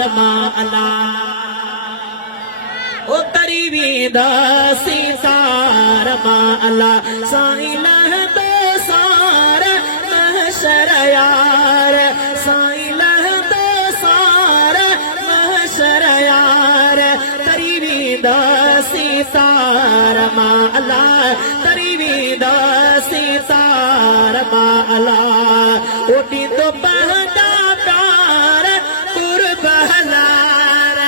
रमा अला ओ करीबी दासी रमा अला साईं लह दो सार महशर यार साईं लह दो सार महशर यार करीबी दासी रमा अला करीबी दासी रमा अला ओटी तो पहदा प्यार कुर्बहलार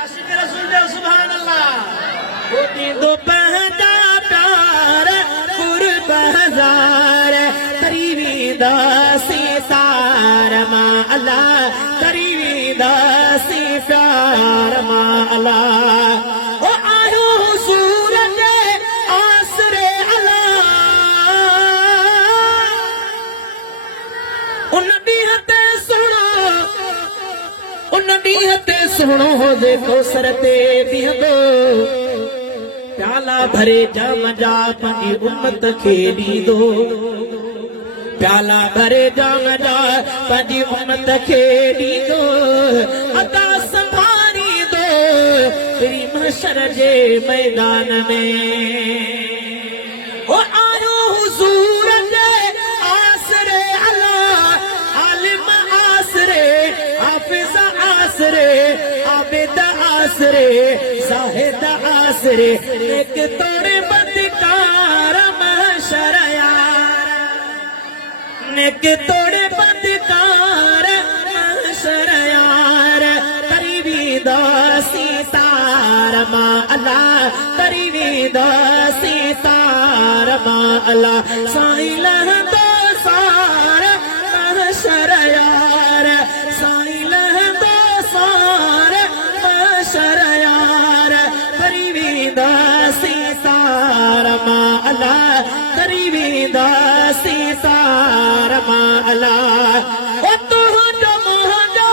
आशिक रसूल सुभान अल्लाह ओटी तो पहदा प्यार कुर्बहलार करीबी दासी रमा अला करीबी दासी रमा अला ओ आयो सूरज आसरे अला उन ॾींहं ते सुणो हो देखो सरते बीहंदो प्याला भरे जाम जा पंहिंजी उम्मत खे ॾींदो प्याला भरे जाम जा पंहिंजी उम्मत खे ॾींदो अता संभालींदो फिरी महशर जे मैदान में ओ आयो हुज़ूर जे आसरे अला आलिम आसरे हाफिज़ आसरे आबिद आसरे ज़ाहिद आसरे एक तोड़े बदकार महशर यार नेक तोड़े बदकार महशर यार करीबी दासी रमा अला करीबी दासी रमा अला साईं लह दो सार महशर यार साईं लह दो सार महशर यार करीबी दासी रमा अला करीबी दासी रमा अला ओ तू जो मुंहिंजो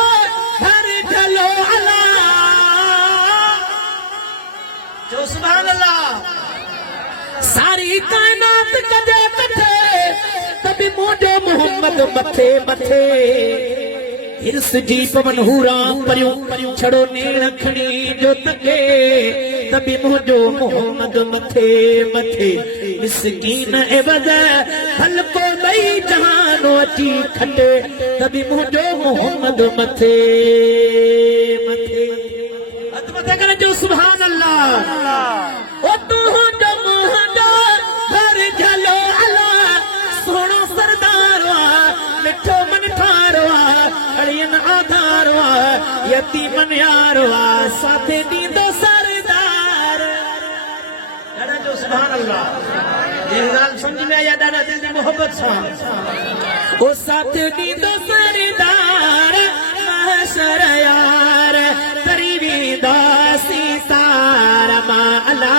घर ढलो अला जो सुभान अल्लाह सारी कायनात कजे कथे तभी मुंहिंजो मोहम्मद मथे मथे हिरस जी पवन हूरा परियूं छड़ो नेण खणी जो तके तभी मुंहिंजो मोहम्मद मथे मथे मिसकीन एवज़ हल्को ॿई जहानो अची खटे तभी मुंहिंजो मोहम्मद मथे मथे हथ मथे करे जो सुभान अल्लाह ओ तुंहिंजो मुंहिंजो घर झलो अला सोणो सरदार मिठो मन ठारो अड़ियन आधार यतीमन यार साथ ॾींदो सरदार ॾाढा जो सुभान अल्लाह ये ॻाल्हि सम्झ में आई ॾाढा दिल जी मोहब्बत सां ओ साथ ॾींदो सरदार महशर यार करीबी दासी रमा अला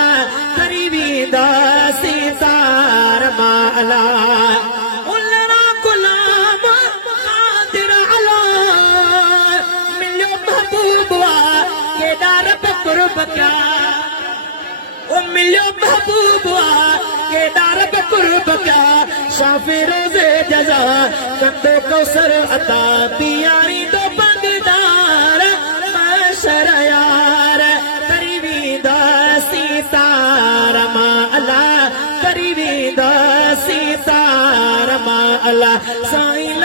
करीबी दासी रमा अला उलरा गुलाम कादिर अला मिलियो महबूबा केॾा रब कुर्ब क्या ओ मिलियो महबूबा केॾा रब कुर्ब क्या शाफ़ी रोज़े जज़ा कंदो कौसर अता पीआरींदो बंगदार महशर यार करीबी दासी रमा अला करीबी दासी रमा अला साईं